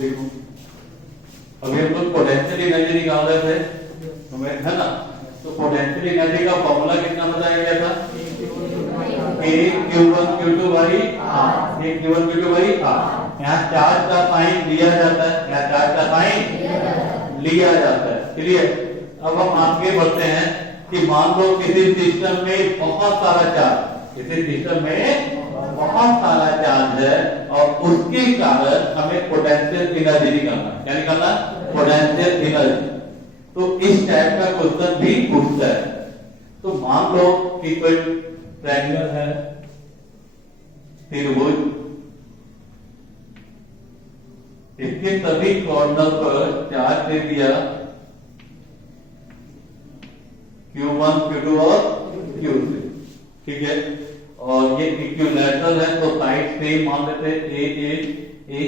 देखो अभी हम लोग पोटेंशियल एनर्जी निकाल रहे थे हमें, है ना। तो पोटेंशियल एनर्जी का फॉर्मूला कितना बताया गया था? A Q1 Q2 by R। A Q1 Q2 by R। यहाँ चार्ज का साइन लिया जाता है, यहाँ चार्ज का साइन लिया जाता है। क्लियर? अब हम आगे बढ़ते हैं कि मान लो किसी सिस्टम में बहुत सारा चार्ज, किसी सिस्टम में बहुत सारा चार्ज है और उसके कारण हमें पोटेंशियल एनर्जी निकालना है। क्या निकालना? Potential energy. तो इस टाइप का क्वेश्चन भी पूछता है। तो मान लो कि कोई ट्रायंगल है, त्रिभुज, इसके सभी कॉर्नर पर चार्ज दे दिया Q1 Q2 और Q3, ठीक है। और ये इक्विलैटरल है तो साइड से मान लेते A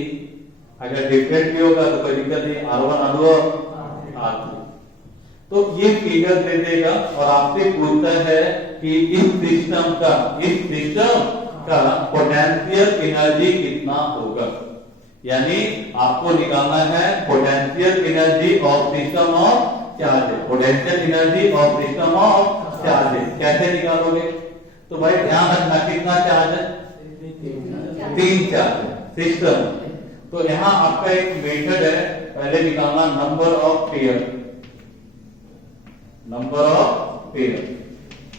अगर डिफरेंट भी होगा तो कोई दिक्कत नहीं, R1 R2 और R2। तो ये फिगर दे देगा और आपसे पूछता है कि इस सिस्टम का पोटेंशियल एनर्जी कितना होगा। यानी आपको निकालना है potential energy of system of charges. Potential energy of system of charges कैसे निकालोगे? तो भाई ध्यान रखना कितना चार्ज है? 3 चार्ज सिस्टम। तो यहाँ आपका एक मेथड है, पहले निकालना number of pair. Number of pair,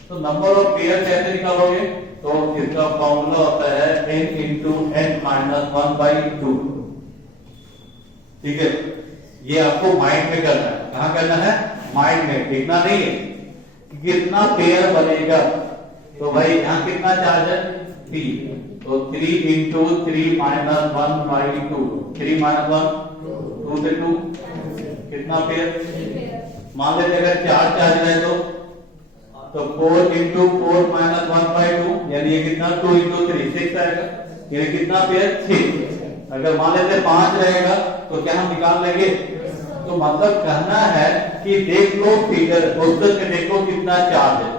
तो नंबर ऑफ पेयर कैसे निकालोगे? तो इसका फॉर्मूला होता है n इंटू n माइनस 1/2। ठीक है, ये आपको माइंड में करना है। कहाँ करना है? माइंड में, लिखना नहीं है। कितना पेयर बनेगा? तो भाई यहाँ कितना चार्ज है? 3। तो 3 इंटू 3 माइनस 1/2। 3 माइनस 1 2 से 2 कितना पेयर? मान लेते अगर 4 चार्ज है तो 4 इंटू 4 माइनस 1/2 यानी ये कितना? 2 इंटू 3 6 आएगा। ये कितना पेयर? 6। अगर मान लेते 5 रहेगा तो क्या हम निकाल लेंगे? तो मतलब कहना है कि देख लो फिगर, क्वेश्चन में देखो कितना चार्ज है।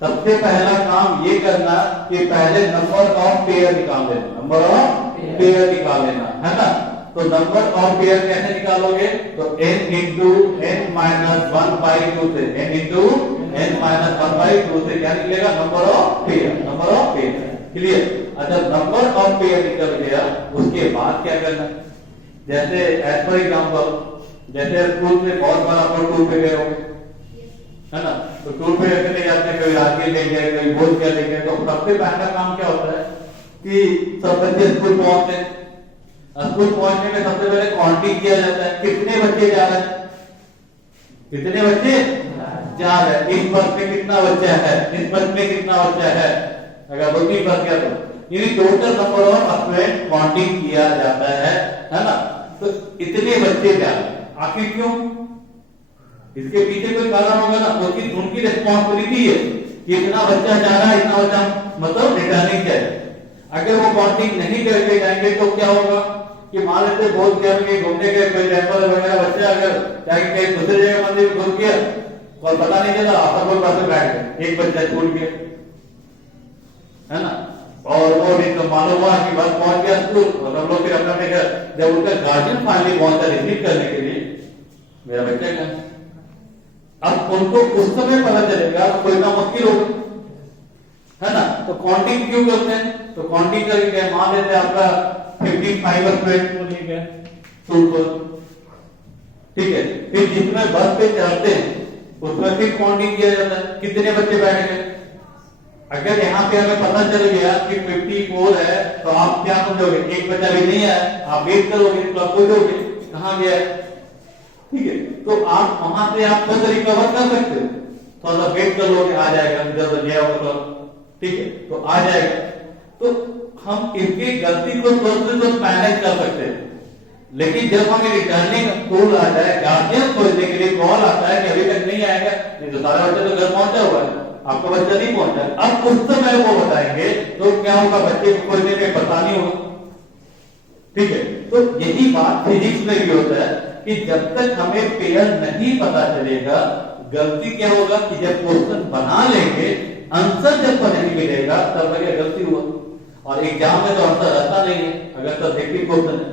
सबसे पहला काम ये करना कि पहले नंबर ऑफ पेयर निकाल लेना, नंबर ऑफ पेयर निकाल लेना, है ना। तो नंबर ऑफ पेयर कैसे निकालोगे? तो n इंटू n माइनस 1/2 से, n इंटू n माइनस 1/2 से क्या निकलेगा? Number of pair, number of pair. Clear? अच्छा, नंबर ऑफ पेयर निकल गया, उसके बाद क्या करना? जैसे एज फॉर एग्जाम्पल, जैसे स्कूल में बहुत बार आप लोग टूर पे गए होंगे, है ना। तो टूर पे चले जाते हैं, कोई राजगीर ले गए, कोई बोध गया ले गए। तो सबसे पहला काम क्या होता है कि सब बच्चे स्कूल पहुंचते हैं। स्कूल पहुंचने में सबसे पहले काउंटिंग किया जाता है, कितने बच्चे जा रहे हैं, कितने बच्चे जा रहे हैं, इस बस में कितना बच्चा है, इस बस में कितना बच्चा है। अगर 2-3 बस गया तो यानी total number of student counting किया जाता है ना। तो इतने बच्चे जा रहे हैं, आखिर क्यों? इसके पीछे कोई कारण होगा ना, क्योंकि उनकी रिस्पॉन्सिबिलिटी है कि इतना बच्चा जा रहा है, इतना बच्चा मतलब रिटर्निंग चाहिए। अगर वो काउंटिंग नहीं करके जाएंगे तो क्या होगा कि मान लेते बहुत गया घूमने गए, कोई टेम्पल वगैरह बच्चा अगर जाके कहीं दूसरे जगह मंदिर घूम गया और पता नहीं चला, आप लोग पास बैठ गए, एक बच्चा छूट गया, है ना। और वो तो मालूम हुआ कि बस पहुंच गया स्कूल और हम लोग फिर अपने घर, जब उनका गार्जियन फाइनली पहुंचा रिसीव करने के लिए, मेरा बच्चा क्या, अब उनको उस समय पता चलेगा तो कोई ना मुश्किल होगा, है ना। तो काउंटिंग क्यों करते हैं? तो काउंटिंग करके मान लेते हैं आपका 55 स्टूडेंट को ले गए टूर पर, ठीक है। फिर जिसमें बस पे चढ़ते हैं उसमें फिर काउंटिंग किया जाता है, कितने बच्चे बैठ गए। अगर यहाँ पे हमें पता चल गया कि 54 है तो आप क्या समझोगे? एक बच्चा भी नहीं है, आप वेट करोगे, तो आप खोजोगे कहाँ गया है, ठीक है। तो आप वहां से आप खुद रिकवर कर सकते हो, थोड़ा सा वेट कर लोगे, आ जाएगा, जब गया होगा तो ठीक है, तो आ जाएगा। तो हम इनकी गलती को तो मैनेज कर सकते हैं। लेकिन जब हमें रिटर्निंग कॉल आ जाए, गार्जियन खोजने के लिए कॉल आता है कि अभी तक नहीं आएगा, नहीं तो सारा बच्चा तो घर पहुंचा हुआ है, आपका बच्चा नहीं पहुंचा। अब उस समय वो बताएंगे तो क्या होगा? बच्चे को खोजने में परेशानी होगा, ठीक है। तो यही बात फिजिक्स में भी होता है कि जब तक हमें पेयर नहीं पता चलेगा, गलती क्या होगा कि जब क्वेश्चन बना लेंगे, आंसर जब नहीं मिलेगा तब लगेगा गलती हुआ। और एग्जाम में तो आंसर रहता नहीं है अगर सब्जेक्टिव क्वेश्चन है,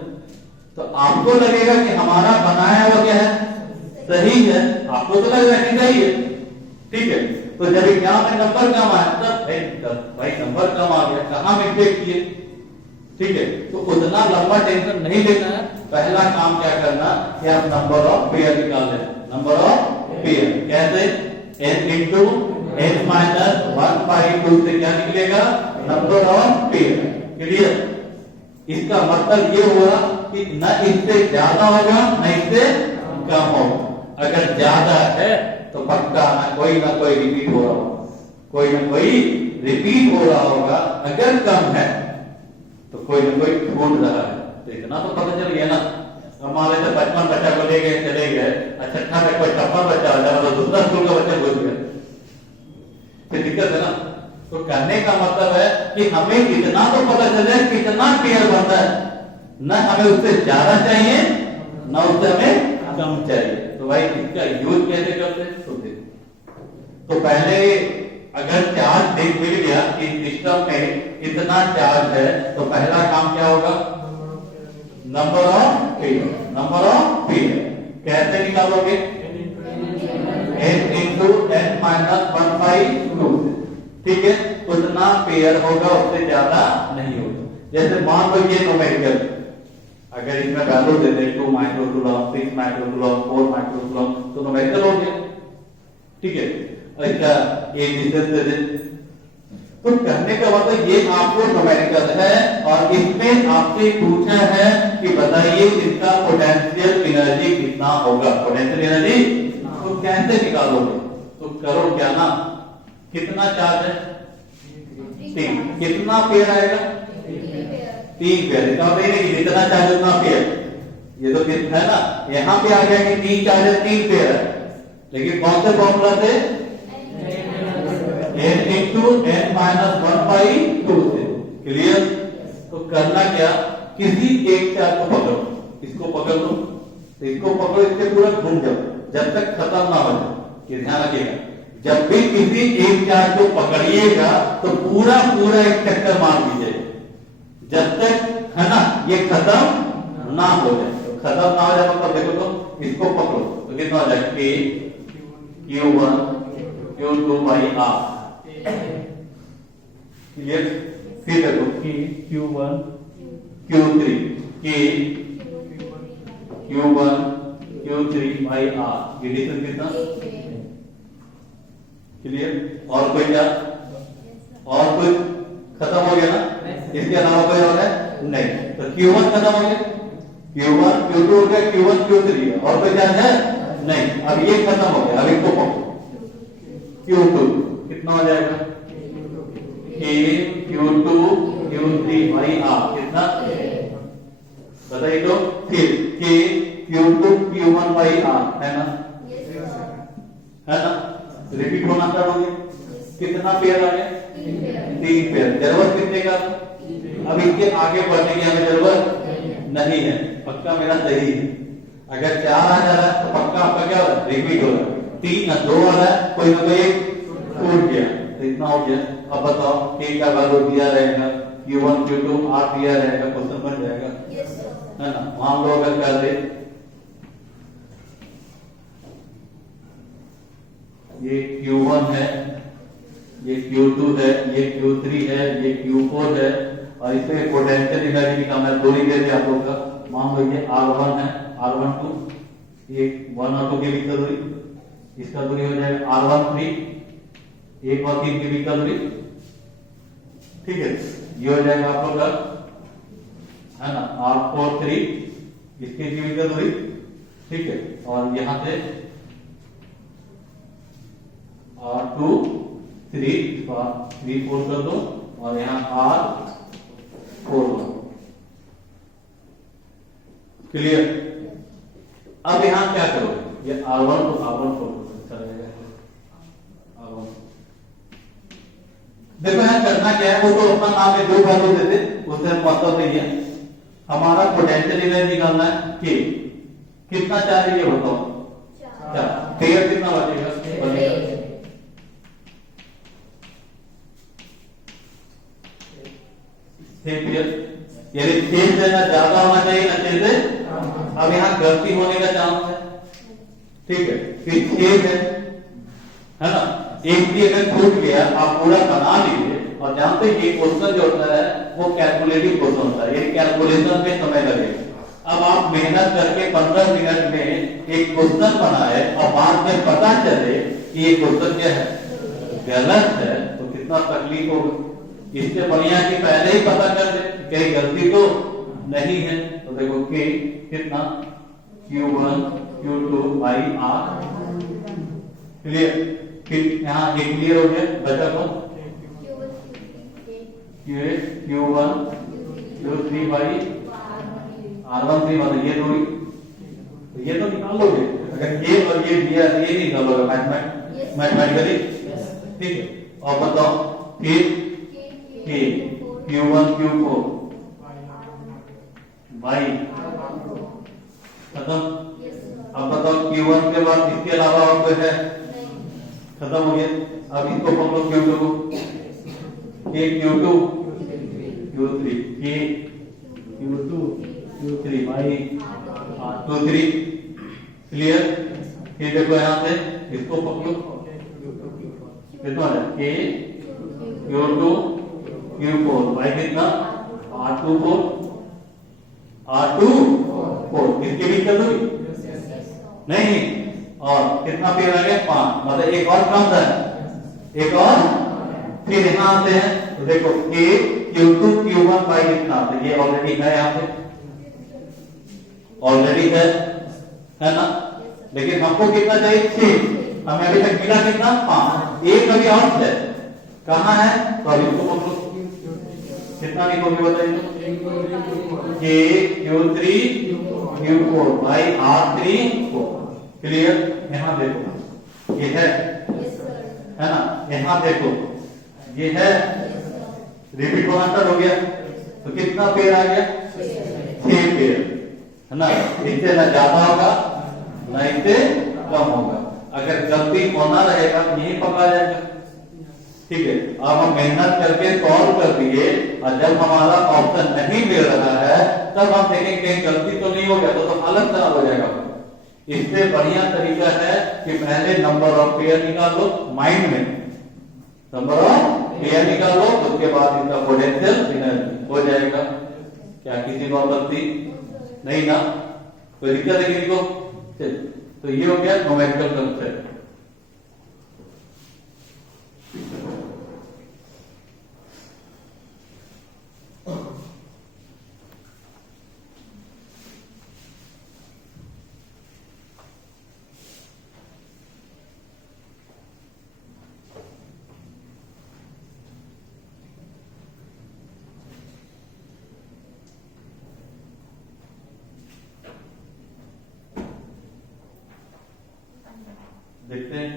तो आपको लगेगा कि हमारा बनाया हुआ क्या है, सही है, आपको तो लगेगा कि सही है, ठीक है। तो जब एग्जाम में नंबर कम आया तब भाई नंबर कम आ गया, कहां मिस्टेक किए, ठीक है। तो उतना लंबा टेंशन नहीं लेना है, पहला काम क्या करना कि आप नंबर ऑफ पेयर निकाल लेना, नंबर ऑफ पेयर कैसे, n इंटू n माइनस 1/2 से क्या निकलेगा, नंबर ऑफ पेयर, क्लियर। इसका मतलब ये हुआ कि न इससे ज्यादा होगा न इससे कम होगा, अगर ज्यादा है तो पक्का ना कोई रिपीट हो रहा होगा, कोई ना कोई रिपीट हो रहा होगा, अगर कम है तो कोई ना कोई छूट रहा है, तो इतना तो पता चल गया ना। हमारे से 55 बच्चा को ले गए चले गए, छठा में कोई 56 बच्चा आ जाए, मतलब दूसरा स्कूल का बच्चा घुस गया, फिर दिक्कत है ना। तो कहने का मतलब है कि हमें इतना तो पता चले कितना पेयर बनता है, न हमें उससे ज्यादा चाहिए न उससे हमें कम चाहिए। तो भाई इसका यूज कैसे करते हैं, तो पहले अगर चार्ज देख मिल गया कि सिस्टम में इतना चार्ज है, तो पहला काम क्या होगा, number of pair, number of pair कैसे निकालोगे, n इंटू n माइनस 1/2, ठीक है। उतना पेयर होगा, उससे ज्यादा नहीं होगा। जैसे मान लो ये न्यूमेरिकल, अगर इसमें वैल्यू दे दें 2 माइक्रोकूलम, 6 माइक्रोकूलम, 4 माइक्रोकूलम, तो न्यूमेरिकल हो गया, ठीक है। इसका एक डिस्टेंस दे दें, तो कहने का मतलब ये आपको न्यूमेरिकल है और इसमें आपसे पूछा है कि बताइए इसका पोटेंशियल एनर्जी कितना होगा, पोटेंशियल एनर्जी तो कैसे निकालोगे, तो करो क्या ना, कितना चार्ज है, 3, कितना पेयर आएगा, 3 पेयर, इसका मतलब नहीं कि जितना चार्ज उतना पेयर, ये तो है ना, यहाँ पे आ गया कि 3 चार्ज है 3 पेयर है, लेकिन कौन से फॉर्मूला से, n इंटू n माइनस 1/2 से, क्लियर। तो करना क्या, किसी एक चार्ज को पकड़ो, इसको पकड़ लो, तो इसको पकड़ो, इससे पूरा घूम जाओ जब तक खत्म ना हो जाए, ये ध्यान रखिएगा। जब भी किसी एक चार्ज को पकड़िएगा तो पूरा एक चक्कर मार दीजिए, जब तक है ना ये खत्म ना हो जाए। तो खत्म ना हो जाए मतलब देखो, तो इसको पकड़ो तो कितना हो जाए, K Q1 Q2 by R, clear. फिर देखो K Q1 Q3, K Q1 Q3 by R, ये डिस्टेंस कितना, क्लियर। और कोई क्या, और कुछ खत्म हो गया ना, इसके अलावा कोई और है नहीं, तो Q1 खत्म हो गया, Q1 Q2 हो गया, Q1 Q3 और कोई चार्ज है नहीं, अब ये खत्म हो गया, अब इसको पकड़ो, Q2 कितना हो जाएगा, K Q2 Q3 by R, कितना बताइए, तो फिर K Q2 Q1 by R, है ना, है ना, रिपीट होना स्टार्ट हो गया, कितना पेयर आ गया, 3 पेयर, जरूरत कितने का, अब इसके आगे बढ़ने की हमें जरूरत नहीं है, पक्का मेरा सही है। अगर 4 आ जा रहा है तो पक्का आपका क्या हो रहा है, रिपीट हो रहा है, 3 ना 2 आ रहा है, कोई ना कोई एक छूट गया, तो इतना हो गया। अब बताओ K का वैल्यू दिया रहेगा, Q1 Q2 R दिया रहेगा, क्वेश्चन बन जाएगा, है ना। मान लो अगर कर दे ये Q1 है, ये Q2 है, ये Q3 है, ये Q4 है, और इसमें पोटेंशियल एनर्जी निकालना है, दूरी दे दे आप लोग का, मान लो ये R1 है, R12, ये 1 और 2 के बीच का दूरी, इसका दूरी हो जाएगा R13, 1 और 3 के बीच का दूरी, ठीक है। ये हो जाएगा आप लोग का, है ना, R43, इसके बीच का दूरी, ठीक है। और यहां से R2 3 4 कर दो, और यहाँ R4, क्लियर। अब यहां क्या करो, ये R1 को R1 चलेगा, R1 देखो यहां करना क्या है, वो तो अपना नाम है, जो वैल्यू देते उससे मतलब नहीं है, हमारा पोटेंशियल एनर्जी निकालना है कि कितना चाहिए, ये बताओ, क्या पेयर कितना बचेगा, पेयर यानी 6 से ना ज्यादा होना चाहिए ना 6 से। अब यहाँ गलती होने का चांस है, ठीक है, फिर 6 है ना, एक भी अगर छूट गया आप पूरा बना लीजिए। और जानते ये क्वेश्चन जो होता है वो कैलकुलेटिव क्वेश्चन होता है, ये कैलकुलेशन में समय लगेगा। अब आप मेहनत करके 15 मिनट में एक क्वेश्चन बनाए और बाद में पता चले कि ये क्वेश्चन क्या है, गलत है, तो कितना तकलीफ होगा। इससे बढ़िया कि पहले ही पता कर दे कहीं गलती तो नहीं है। तो देखो के कितना Q1 Q2 by R, clear. फिर यहाँ ये क्लियर हो गया, बचा तो Q1 Q3 बाई R13, मतलब ये दो, तो ये तो निकाल लोगे अगर ये और ये दिया तो ये निकालोगे मैथमेटिकली, ठीक है। और बताओ फिर Q1 Q4 बाई खत्म। अब बताओ Q1 के बाद इसके अलावा और कोई है, खत्म हो गया। अब इसको पकड़ो Q2 को, Q2 Q3 Q2 Q3 by R23, clear. फिर देखो यहाँ से इसको पकड़ो, कितना है Q2 Q4 बाई कितना R24 इसके बीच कर दोगे नहीं। और कितना पेड़ आ गया 5, मतलब एक और कम है, एक और। फिर यहाँ आते हैं तो देखो Q2 Q1 बाई कितना, तो ये ऑलरेडी है, यहाँ पे ऑलरेडी है ना। लेकिन हमको कितना चाहिए 6, हमें अभी तक मिला कितना 5, एक अभी और है, कहाँ है, तो अभी इसको पकड़ो, कितना लिखोगे बताइए, Q3 Q4 by R34, clear. यहाँ देखो ये है ना, यहाँ देखो ये है, रिपीट होना स्टार्ट हो गया, तो कितना पेड़ आ गया 6 पेड़, है ना। इससे ना ज्यादा होगा ना इससे कम होगा। अगर गलती होना रहेगा तो यही पकड़ा जाएगा, ठीक है। अब हम मेहनत करके सॉल्व कर दिए और जब हमारा ऑप्शन नहीं मिल रहा है तब हम देखेंगे कहीं गलती तो नहीं हो गया, तो अलग तरह हो जाएगा। इससे बढ़िया तरीका है कि पहले नंबर ऑफ पेयर निकालो माइंड में, नंबर ऑफ पेयर निकालो, उसके बाद इसका पोटेंशियल हो जाएगा। क्या किसी को आपत्ति नहीं ना, कोई दिक्कत है किसी को? तो ये हो गया न्यूमेरिकल कंसेप्ट। देखते हैं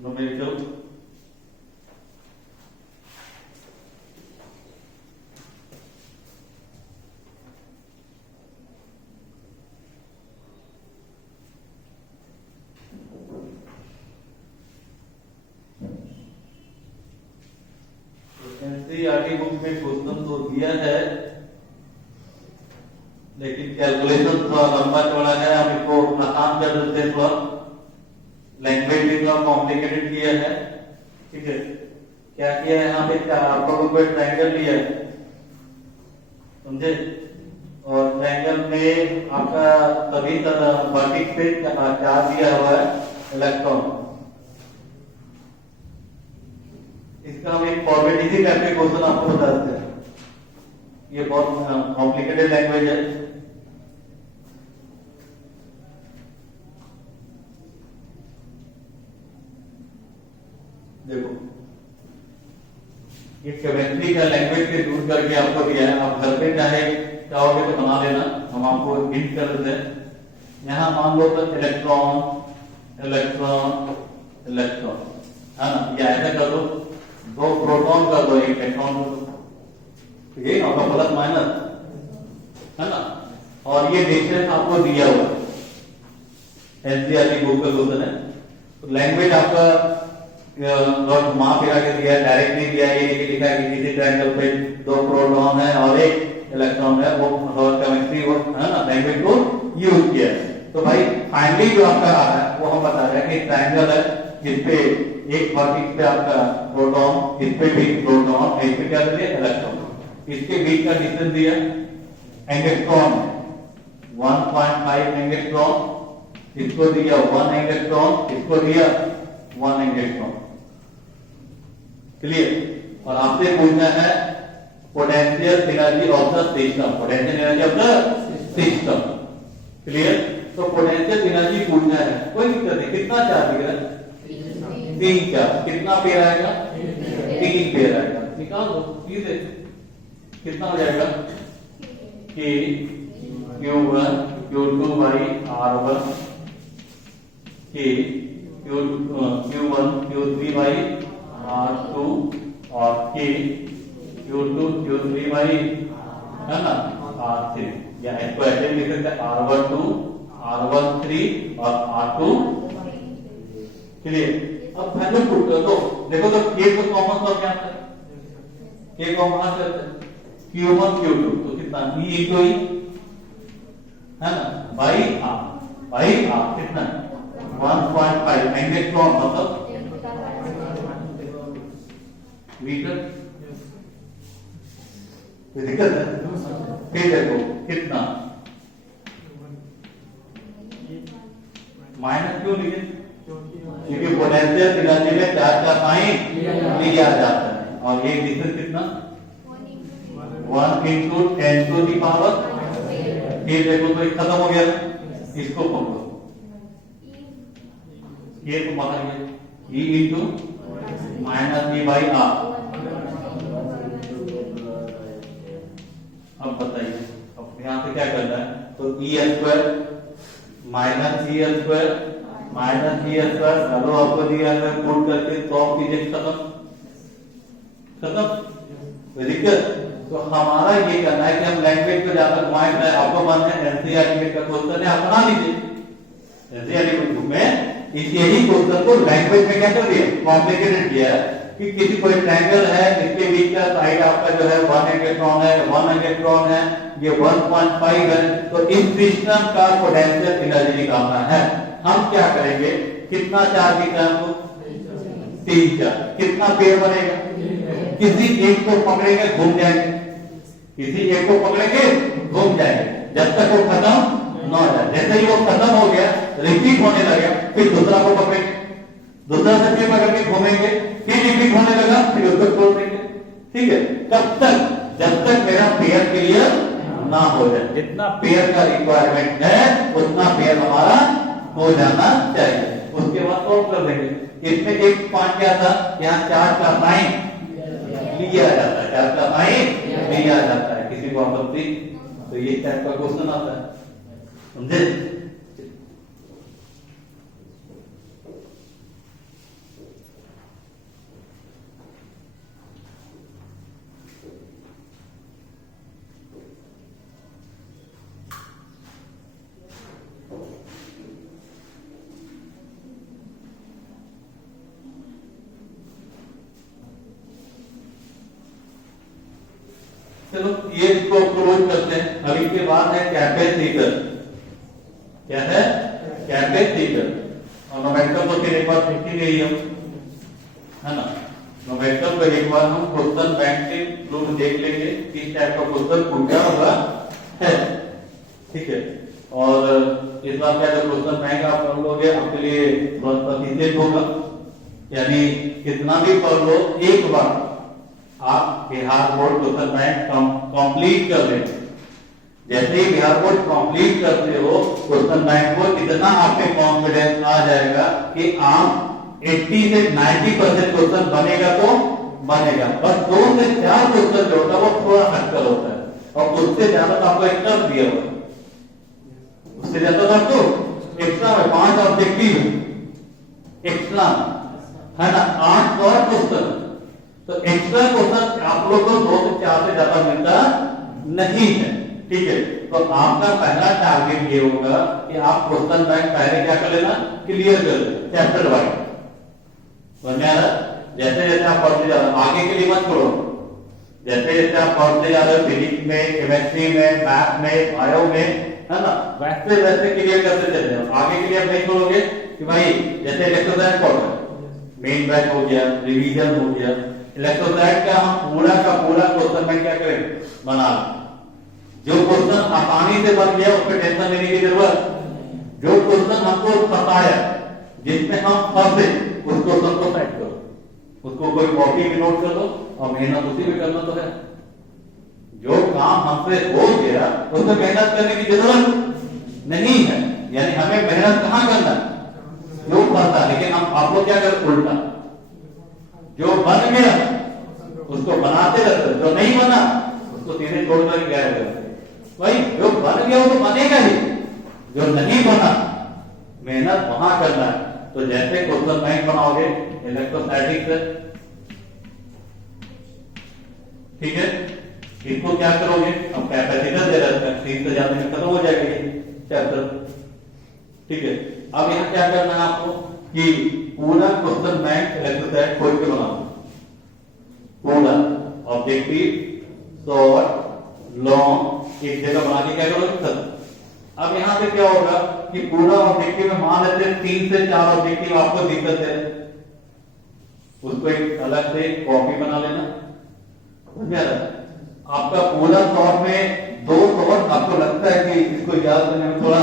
न्यूमेरिकल एनसीईआरटी बुक में क्वेश्चन तो दिया है, लेकिन कैलकुलेशन थोड़ा लंबा चौड़ा है, हम इसको आसान कर देते हैं। थोड़ा लैंग्वेज भी थोड़ा कॉम्प्लिकेटेड किया है, ठीक है। क्या किया है यहाँ पे, आपको कोई ट्रायंगल लिया है, समझे, और ट्रायंगल में आपका सभी वर्टिक्स पे चार्ज दिया हुआ है इलेक्ट्रॉन। इसका हम एक प्रोबेबिलिटी टाइप के क्वेश्चन आपको बता देते हैं। ये बहुत कॉम्प्लिकेटेड लैंग्वेज है। देखो ये केमिस्ट्री का लैंग्वेज के दूर करके आपको दिया है, आप घर पे चाहे चाहोगे तो बना लेना, हम आपको हिंट कर देते हैं। यहाँ मान लो तो इलेक्ट्रॉन इलेक्ट्रॉन इलेक्ट्रॉन, है ना, या ऐसा कर दो, 2 प्रोटॉन कर दो, 1 इलेक्ट्रॉन कर दो, ठीक है, आपका प्लस माइनस, है ना। और ये डिस्टेंस आपको दिया हुआ है, एनसीईआरटी बुक का क्वेश्चन है। तो लैंग्वेज आपका घुमा फिरा के दिया है, डायरेक्ट नहीं दिया है, ये नहीं लिखा है कि किसी ट्रायंगल पे 2 प्रोटॉन है और 1 इलेक्ट्रॉन है, वो केमिस्ट्री वो है ना लैंग्वेज को यूज किया है। तो भाई फाइनली जो आपका आ रहा है वो हम बता रहे हैं कि ट्रायंगल है जिसपे एक वर्टेक्स पे आपका प्रोटॉन, इस पे भी प्रोटॉन, इस पे क्या दिया इलेक्ट्रॉन, इसके बीच का डिस्टेंस दिया एंगस्ट्रॉन 1.5 एंगस्ट्रॉन, इसको दिया 1 एंगस्ट्रॉन, इसको दिया 1 एंगस्ट्रॉन। क्लियर? और आपसे पूछना है potential energy of the system, potential energy of the system. Clear? तो पोटेंशियल एनर्जी पूछना है, कोई दिक्कत नहीं। कितना चार्ज दिख रहा है? 3 चार्ज। कितना पेयर आएगा? 3 पेयर आएगा। निकाल दो सीधे, कितना हो जाएगा कि Q1 Q2 by R1 कि Q1 Q3 by R2 और कि Q2 Q3 by है ना R3, या इसको ऐसे लिख सकते हैं R12 R13 और R2। क्लियर? अब वैल्यू पुट कर दो, देखो तो K को कॉमन तो क्या आता है? K कॉमन आता है Q1 Q2 तो कितना E into E है ना बाई R कितना 1.5 एंगस्ट्रॉन मतलब मीटर। कोई दिक्कत है? फिर देखो कितना माइनस क्यों लिखे? क्योंकि पोटेंशियल एनर्जी में चार्ज का साइन लिया जाता है और ये डिस्टेंस कितना 1 into 10 to the power। ये देखो तो खत्म हो गया, इसको पकड़ो, ये तो बाहर गया E into minus E by R। अब बताइए, अब यहाँ से क्या करना है? तो E square minus E square minus E square, चलो आपको दिया है पुट करके सॉल्व कीजिए, खत्म। दिक्कत? तो हमारा ये करना है कि हम लैंग्वेज को ज्यादा घुमाए बनाए। आपको मानना है एनसीईआरटी का क्वेश्चन है, अपना लीजिए एनसीईआरटी बुक में इस यही क्वेश्चन को लैंग्वेज में क्या कर दिया कॉम्प्लिकेटेड किया है कि किसी कोई ट्रायंगल है इसके बीच का साइड आपका जो है 1 एंगस्ट्रॉन है, 1 एंगस्ट्रॉन है, ये 1.5 है। तो इस सिस्टम का पोटेंशियल एनर्जी निकालना है। हम क्या करेंगे? कितना चार्ज दिख रहा है हमको? 3 चार्ज। कितना पेयर बनेगा? किसी एक को पकड़ेंगे घूम जाएंगे, किसी एक को पकड़ेंगे घूम जाएंगे जब तक वो खत्म न हो जाए। जैसे ही वो खत्म हो गया रिपीट होने लगा, फिर दूसरा को पकड़ेंगे, दूसरा से फिर पकड़ के घूमेंगे, फिर रिपीट होने लगा, फिर उसको छोड़ देंगे। ठीक है? कब तक? जब तक मेरा पेयर क्लियर ना हो जाए। जितना पेयर का रिक्वायरमेंट है उतना पेयर हमारा हो जाना चाहिए, उसके बाद सॉल्व कर देंगे। इसमें एक पॉइंट क्या था? यहाँ चार्ज का साइन लिया जाता है, चार्ज का साइन लिया जाता है, किसी को आपत्ति? तो ये टाइप का क्वेश्चन आता है, समझे? चलो ये इसको क्लोज करते हैं। अब इसके बाद है कैपेसिटर। क्या है? कैपेसिटर। और नोमेनक्लेचर को फिर एक बार सीख ही गई हम, है ना? नोमेनक्लेचर को एक बार हम क्वेश्चन बैंक के थ्रू देख लेंगे किस टाइप का क्वेश्चन पूछा होगा है। ठीक है? और इस बार क्या जो क्वेश्चन बैंक आप पढ़ लोगे आपके लिए बहुत प्रतिशत होगा, यानी कितना भी पढ़ लो एक बार आप Bihar board question bank complete कर लेंगे। जैसे ही बिहार बोर्ड कंप्लीट करते हो क्वेश्चन बैंक को, इतना आप पे कॉन्फिडेंस आ जाएगा कि आप 80 से 90% क्वेश्चन बनेगा तो बनेगा। बस 2 से 4 क्वेश्चन जो होता है वो थोड़ा हटकर होता है और उससे ज्यादा तो आपको एक्स्ट्रा दिया होगा, उससे ज्यादा तो आपको एक्स्ट्रा में 5 ऑब्जेक्टिव एक्स्ट्रा है ना, 8 और क्वेश्चन। तो एक्स्ट्रा क्वेश्चन आप लोग को 2 से 4 से ज्यादा मिलता नहीं है। ठीक है? तो आपका पहला टारगेट ये होगा कि आप क्वेश्चन बैंक पहले क्या कर लेना, क्लियर कर लेना चैप्टर वाइज। समझ में आ रहा है? जैसे जैसे आप पढ़ते जा रहे हो आगे के लिए मत छोड़ो, जैसे जैसे आप पढ़ते जा रहे हो फिजिक्स में, केमिस्ट्री में, मैथ में, बायो में, है ना, वैसे वैसे क्लियर करते चले जाओ। आगे के लिए आप नहीं छोड़ोगे कि भाई जैसे इलेक्ट्रोलाइट पढ़ रहे, मेन बैच हो गया, रिवीजन हो गया, इलेक्ट्रोलाइट का हम पूरा का पूरा क्वेश्चन में क्या करें बना लें। जो क्वेश्चन आसानी से बन गया उस पर टेंशन लेने की जरूरत, जो क्वेश्चन हमको बताया जिसमें हम फंसे उस क्वेश्चन को सेट करो, उसको कोई कॉपी में नोट कर दो और मेहनत उसी में करना तो है। जो काम हमसे हो गया उसमें मेहनत करने की जरूरत नहीं है, यानी हमें मेहनत कहाँ करना है जो पता, लेकिन हम आप लोग क्या कर उल्टा, जो बन गया उसको बनाते रहते, जो नहीं बना उसको सीधे छोड़कर गया करते। भाई जो बन गया वो तो बनेगा ही, जो नहीं बना मेहनत वहां करना है। तो जैसे क्वेश्चन बैंक बनाओगे इलेक्ट्रोस्टैटिक से, ठीक है, इसको क्या करोगे, अब कैपेसिटर दे रहा है 3 से ज्यादा में खत्म हो जाएगा ये चैप्टर, ठीक है। अब यहाँ क्या करना है आपको कि पूरा क्वेश्चन बैंक इलेक्ट्रोस्टैटिक खोल के बनाओ, पूरा ऑब्जेक्टिव, शॉर्ट, लॉन्ग एक जगह बना के क्या करोगे खत्म। अब यहाँ पे क्या होगा कि पूरा ऑब्जेक्टिव में मान लेते हैं 3 से 4 ऑब्जेक्टिव आपको दिक्कत है, उसको एक अलग से कॉपी बना लेना, समझ में आ रहा है? आपका पूरा शॉर्ट में 2 शॉर्ट आपको लगता है कि इसको याद करने में थोड़ा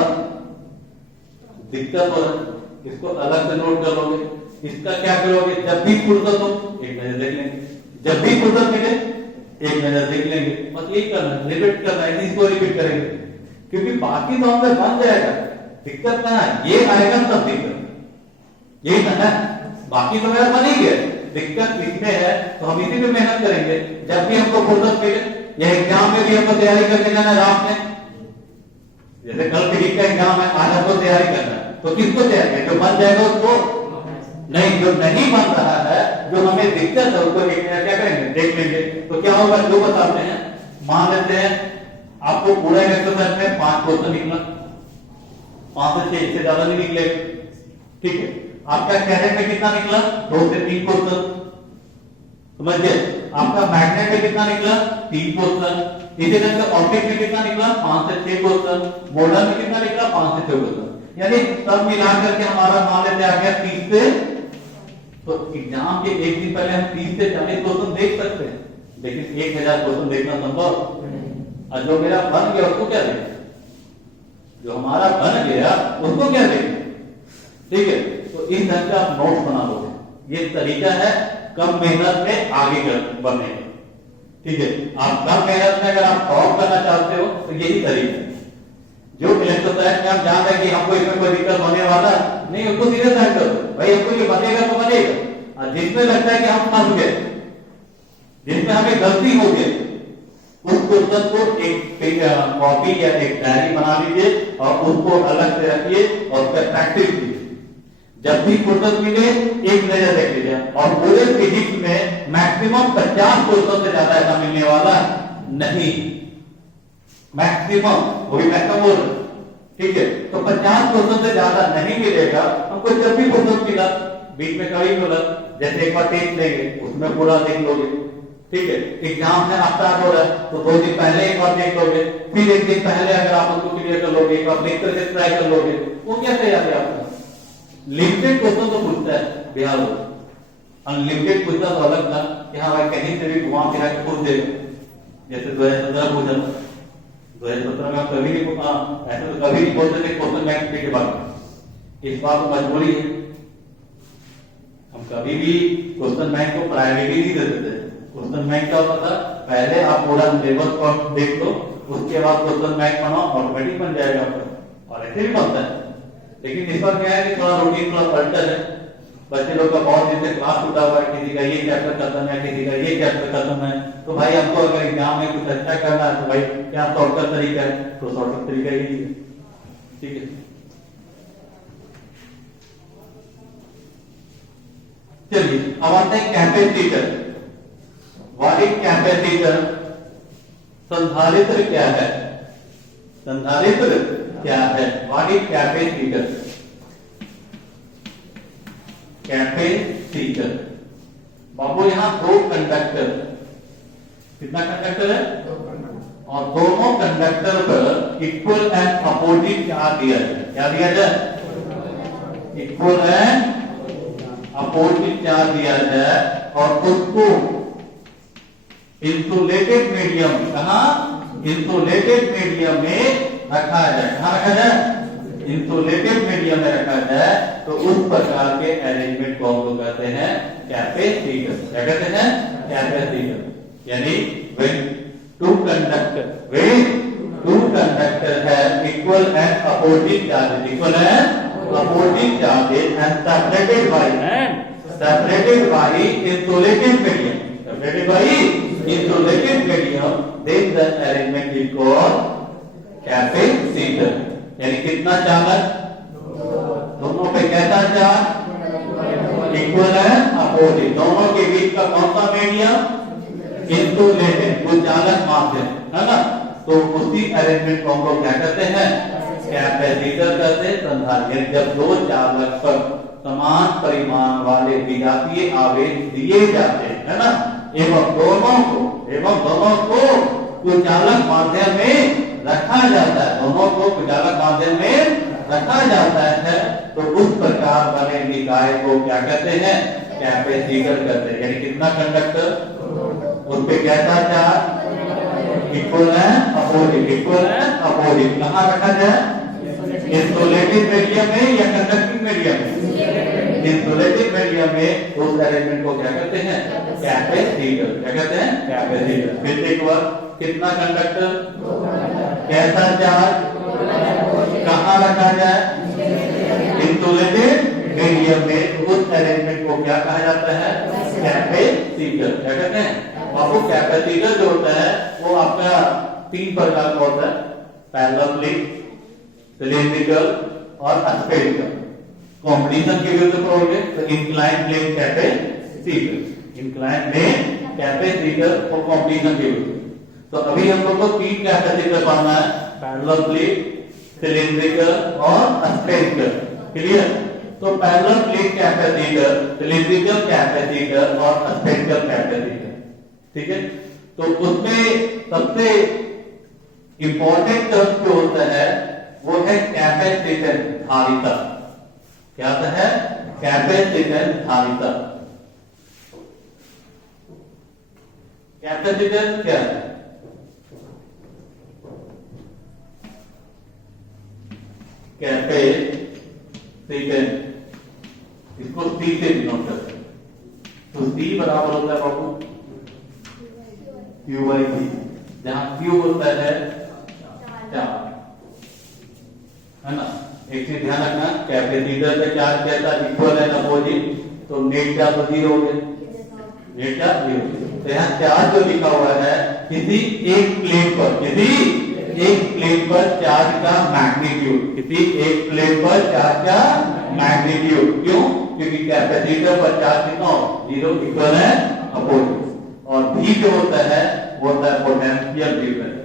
दिक्कत हो रहा है, इसको अलग से नोट कर लोगे। इसका क्या करोगे, जब भी फुर्सत हो एक नजर देख लेंगे, जब भी फुर्सत मिले एक नजर देख लेंगे, बस यही करना है, रिपीट करना है, इसको रिपीट करेंगे, क्योंकि बाकी तो हमसे बन जाएगा। दिक्कत कहाँ है, ये आएगा तब दिक्कत, यही ना है, बाकी तो मेरा बन ही गया, दिक्कत इसमें है तो हम इसी पे मेहनत करेंगे। जब भी हमको फुर्सत मिले, यह एग्जाम में भी हमको तैयारी करके जाना है रात में, जैसे कल फिजिक्स का एग्जाम है, आज हमको तैयारी करना है, तो किसको तैयारी है, जो बन जाएगा उसको नहीं, जो नहीं बन रहा है, जो हमें दिक्कत है उसको क्या करेंगे देख लेंगे। तो क्या होगा, जो बताते हैं, मान लेते हैं आपको पूरा इलेक्ट्रोस्टैटिक में 5 क्वेश्चन निकला, 5 से 6, इससे ज्यादा नहीं निकलेगा, ठीक है। आपका कैरेट में कितना निकला, 2 से 3 क्वेश्चन, समझ गए। आपका मैग्नेट में कितना निकला, 3 क्वेश्चन, इसी तरह से ऑप्टिक में कितना निकला, 5 से 6 क्वेश्चन, मॉडल में कितना निकला, 5 से 6 क्वेश्चन, यानी सब मिला करके हमारा मान लेते आ गया 30 से, तो एग्जाम के एक दिन पहले हम 30 से 40 क्वेश्चन देख सकते हैं, लेकिन 1000 क्वेश्चन देखना संभव, और जो मेरा बन गया उसको क्या देखें, जो हमारा बन गया उसको क्या देखें, ठीक है। तो इस ढंग से आप नोट्स बना लोगे, ये तरीका है कम मेहनत में आगे बढ़ने का, ठीक है। आप कम मेहनत में अगर आप टॉप करना चाहते हो तो यही तरीका है। जो इलेक्ट्रोस्टैटिक में आप जान रहे हैं कि हमको इसमें कोई दिक्कत होने वाला नहीं, उसको सीधे साइड कर दो, भाई हमको ये बनेगा तो बनेगा, और जिसमें लगता है कि हम फंस गए, जिसमें हमें गलती हो गई, उस क्वेश्चन को एक कॉपी या एक डायरी बना लीजिए और उसको अलग से रखिए और उसका प्रैक्टिस कीजिए। जब भी फुर्सत मिले एक नजर देख लीजिए, और पूरे फिजिक्स में मैक्सिमम 50 क्वेश्चन से ज्यादा ऐसा मिलने वाला नहीं, मैक्सिमम, वो भी मैक्सिमम, ठीक है। तो 50 क्वेश्चन से ज्यादा नहीं मिलेगा हमको, जब भी फुर्सत मिला, बीच में कभी मिला, जैसे एक बार टेस्ट लेंगे उसमें पूरा देख लोगे, ठीक है। एग्जाम में स्टार्ट हो रहा है तो 2 दिन पहले एक बार देख लोगे, फिर एक दिन पहले अगर आप उसको क्लियर कर लोगे, एक बार देख करके ट्राई कर लोगे, वो क्या तैयारी आपका। लिमिटेड क्वेश्चन तो पूछता है बिहार, अनलिमिटेड पूछता तो अलग था कि हाँ भाई कहीं से भी घुमा फिरा के पूछ देगा, जैसे 2017 पूछा था, 2017 में कभी नहीं ऐसे तो कभी नहीं बोलते थे क्वेश्चन बैंक के बारे में, इस बार तो मजबूरी है, हम कभी भी क्वेश्चन बैंक को प्रायोरिटी नहीं देते थे। क्वेश्चन बैंक का होता था पहले आप पूरा सिलेबस देख लो, उसके बाद क्वेश्चन बैंक बनाओ, ऑटोमेटिक बन जाएगा आपका, और ऐसे भी बनता है। लेकिन इस बार क्या है कि थोड़ा रूटीन थोड़ा पलटल है, बच्चे लोग का बहुत दिन से क्लास छूटा हुआ है, किसी का ये चैप्टर खत्म है, किसी का ये चैप्टर खत्म है, तो भाई हमको अगर एग्जाम में कुछ अच्छा करना है तो भाई क्या शॉर्टकट तरीका है, तो शॉर्टकट तरीका यही है, ठीक है। चलिए अब आते हैं कैपेसिटर। व्हाट इज कैपेसिटर, संधारित्र क्या है, संधारित्र क्या है, व्हाट इज कैपेसिटर। कैपेसिटर सीकर। बाबू यहाँ दो कंडक्टर, कितना कंडक्टर है, और दोनों कंडक्टर पर इक्वल एंड अपोजिट चार्ज दिया जाए। क्या दिया जाए, इक्वल एंड अपोजिट चार्ज दिया जाए और उसको इंसुलेटेड मीडियम, कहा इंसुलेटेड मीडियम में रखा जाए। कहां रखा जाए, इंसुलेटेड मीडियम में रखा जाए। तो उस प्रकार के अरेंजमेंट को हम लोग कहते हैं कैपेसिटर। क्या कहते हैं, कैपेसिटर। यानी when two conductor have equal and opposite charges, equal and opposite charges and separated by insulated medium, then the arrangement is called capacitor. यानी कितना चालक, दोनों पे कैसा चार्ज, इक्वल एंड अपोजिट, दोनों के बीच का कौन सा मीडियम, इंसुलेटेड, वो चालक माध्यम है ना। तो उसी अरेंजमेंट को हम लोग क्या कहते हैं, कैपेसिटर कहते हैं। संधारित्र, जब दो चालक पर समान परिमाण वाले विजातीय आवेश दिए जाते हैं ना, एवं दोनों को कुचालक माध्यम में रखा जाता है, दोनों को कुचालक माध्यम में रखा जाता है, तो उस प्रकार बने निकाय को क्या कहते हैं, कैपेसिटर कहते हैं। यानी कितना कंडक्टर, उस पे कैसा चार्ज, इक्वल एंड अपोजिट, कहाँ रखा जाए, इंसुलेटेड मीडियम में या कंडक्टिंग मीडियम में, इंसुलेटेड मीडियम में। उस अरेंजमेंट को क्या कहते हैं, कैपेसिटर। क्या कहते हैं, कैपेसिटर। फिर एक बार, कितना कंडक्टर, कैसा चार्ज, कहाँ रखा जाए, इंसुलेटेड मीडियम में। उस अरेंजमेंट को क्या कहा जाता है, कैपेसिटर। क्या कहते हैं आपको, कैपेसिटर जो होता है वो आपका तीन प्रकार का होता है, पैरेलल प्लेट, सिलिंड्रिकल और स्फेरिकल। कॉम्बिनेशन के विरुद्ध पढ़ोगे तो incline plane capacitor, incline plane capacitor और कॉम्बिनेशन के विरुद्ध। तो अभी हम लोग को तीन कैपेसिटर पढ़ना है, पैरेलल प्लेट, सिलिंड्रिकल और स्फेरिकल। क्लियर। तो parallel plate capacitor, cylindrical capacitor और स्फेरिकल कैपेसिटर, ठीक है। तो उसमें सबसे इंपॉर्टेंट टर्म जो होता है वो है कैपेसिटेंस धारिता। क्या होता है, कैपेसिटेंस धारिता। कैपेसिटेंस क्या है, कैपेसिटेंस, इसको C से डिनोट करते हैं। तो C बराबर होता है बाबू Q by V, जहां Q होता है चार्ज, है ना। एक चीज ध्यान रखना, कैपेसिटर का चार्ज कैसा, इक्वल एंड अपोजिट, तो नेट चार्ज 0 हो गया, नेट चार्ज 0। तो यहाँ चार्ज जो लिखा हुआ है, किसी एक प्लेट पर चार्ज का मैग्नीट्यूड, किसी एक प्लेट पर चार्ज का मैग्नीट्यूड। क्यों, क्योंकि कैपेसिटर पर चार्ज कितना हो, 0, इक्वल एंड अपोजिट। और V जो होता है वो होता है पोटेंशियल डिफरेंस।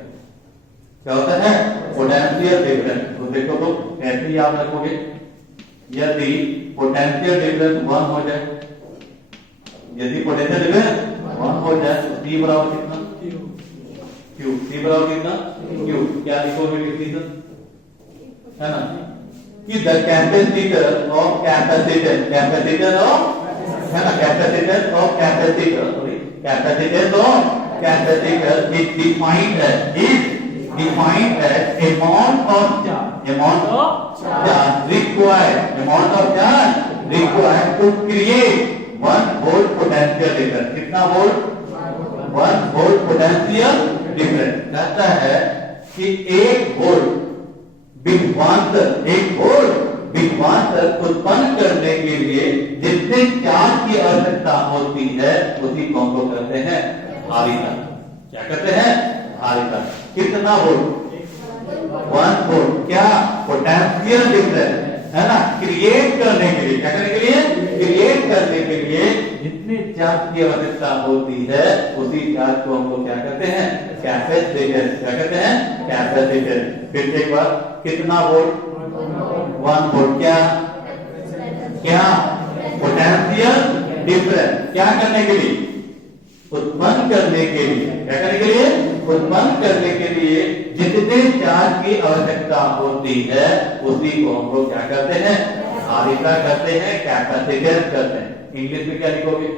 क्या होता है, पोटेंशियल डिफरेंस। तो देखो तो कैसे याद रखोगे, यदि पोटेंशियल डिफरेंस 1 हो जाए, यदि पोटेंशियल डिफरेंस 1 हो जाए तो C बराबर कितना, Q, C बराबर कितना, Q। क्या लिखोगे डिफिनेशन, है ना, कि the capacitor of capacitance, capacitor of, है ना, capacitance of capacitor, sorry, capacitance of capacitor is defined as amount of charge required to create 1 volt potential difference। कितना वोल्ट, 1 volt potential difference। कहता है कि 1 वोल्ट विभवांतर उत्पन्न करने के लिए जितने चार्ज की आवश्यकता होती है उसी को हम लोग कहते हैं धारिता। क्या कहते हैं, धारिता। कितना वोल्ट, 1 वोल्ट। क्या, पोटेंशियल डिफरेंस, है ना, क्रिएट करने के लिए, क्या करने के लिए, क्रिएट करने के लिए जितने चार्ज की आवश्यकता होती है उसी चार्ज को हम लोग क्या कहते हैं, कैपेसिटर। क्या कहते हैं, कैपेसिटर। फिर एक बार, कितना वोल्ट, 1 वोल्ट। क्या, क्या, पोटेंशियल डिफरेंस क्या करने के लिए? उत्पन्न करने के लिए। क्या करने के लिए? उत्पन्न करने के लिए जितने चार्ज की आवश्यकता होती है उसी को हम लोग क्या करते हैं? धारिता करते हैं, कैपेसिटेंस करते हैं। इंग्लिश में क्या लिखोगे?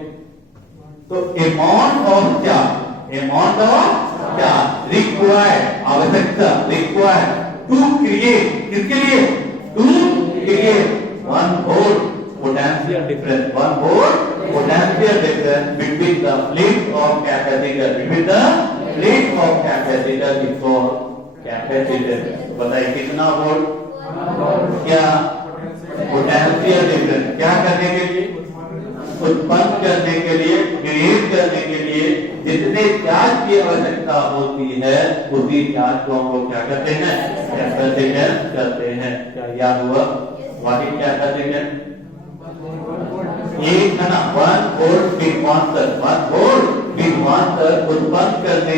तो अमाउंट ऑफ चार्ज रिक्वायर्ड, आवश्यकता रिक्वायर्ड टू क्रिएट, किसके लिए? To create 1 volt potential difference, 1 volt potential difference between the plate of capacitor, between the plate of capacitor is called capacitance। बताइए कितना वोल्ट? क्या पोटेंशियल डिफरेंस क्या करने के लिए? उत्पन्न करने के लिए, क्रिएट करने के लिए जितने चार्ज की आवश्यकता होती है उसी चार्ज को हम लोग क्या करते हैं? कैपेसिटेंस करते हैं। क्या याद हुआ? What is capacitance? एक है ना 1 वोल्ट विभवांतर, 1 वोल्ट विभवांतर उत्पन्न करने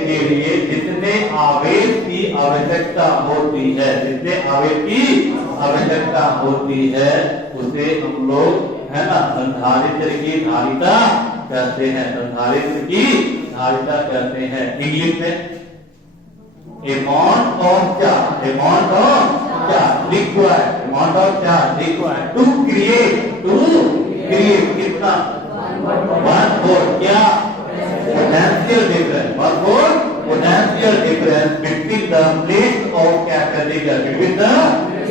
के लिए जितने आवेश की आवश्यकता होती है, जितने आवेश की आवश्यकता होती है उसे हम लोग है ना संधारित्र की धारिता कहते हैं। संधारित्र की धारिता कहते हैं। इंग्लिश में amount of charge required, amount of charge required to create कितना? 1 volt। क्या? potential difference, 1 volt potential difference between the plate of capacitor, between the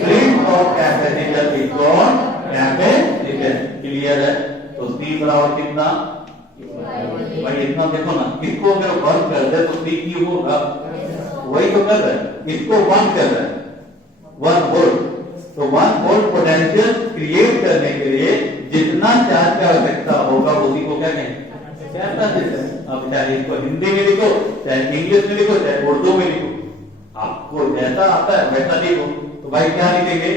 plate of capacitor is called capacitance। Clear है? तो C बराबर कितना? भाई इतना देखो ना, इसको अगर वर्क कर दे तो C की होगा, वही तो कर रहे हैं, इसको 1 कर रहे हैं, 1 वोल्ट। तो 1 वोल्ट पोटेंशियल क्रिएट करने के लिए जितना चार्ज का आवश्यकता होगा उसी को क्या कहेंगे? कैपेसिटेंस। अब चाहे इसको हिंदी में लिखो, चाहे इंग्लिश में लिखो, चाहे उर्दू में लिखो, आपको जैसा आता है वैसा लिखो। तो भाई क्या लिखेंगे?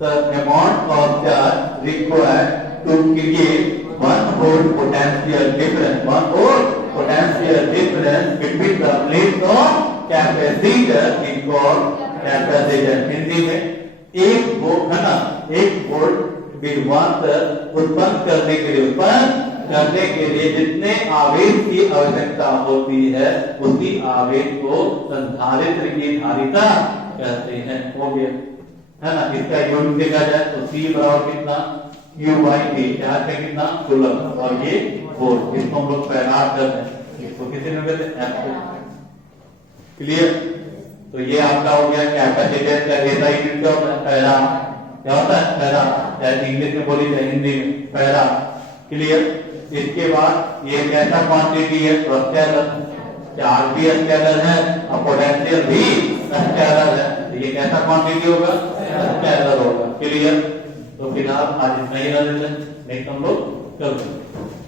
The amount of charge required to create 1 volt potential difference, 1 volt potential difference between the plates of capacitor is called capacitance. Hindi में 1 वोल्ट है ना, 1 वोल्ट विभवांतर उत्पन्न करने के लिए जितने आवेश की आवश्यकता होती है उसी आवेश को संधारित्र की धारिता कहते हैं। हो गया है ना? इसका यूनिट देखा जाए तो C बराबर कितना? Q/A, चार्ज का कितना? कूलम, और ये वोल्ट। इसको हम लोग फैराड करते हैं, इसको किसी में कहते हैं एम्पीयर। क्लियर? तो ये आपका हो गया कैपेसिटेंस का ऐसा यूनिट क्या होता है? फैराड। क्या होता है? फैराड। चाहे इंग्लिश में बोली चाहे हिंदी में, फैराड। क्लियर? इसके बाद ये कैसा क्वांटिटी है? तो स्केलर, चार्ज भी स्केलर है और पोटेंशियल भी स्केलर है, तो ये कैसा क्वांटिटी होगा? स्केलर होगा। क्लियर? तो फिलहाल आज इतना ही रह देते हैं, नेक्स्ट हम लोग कर देंगे।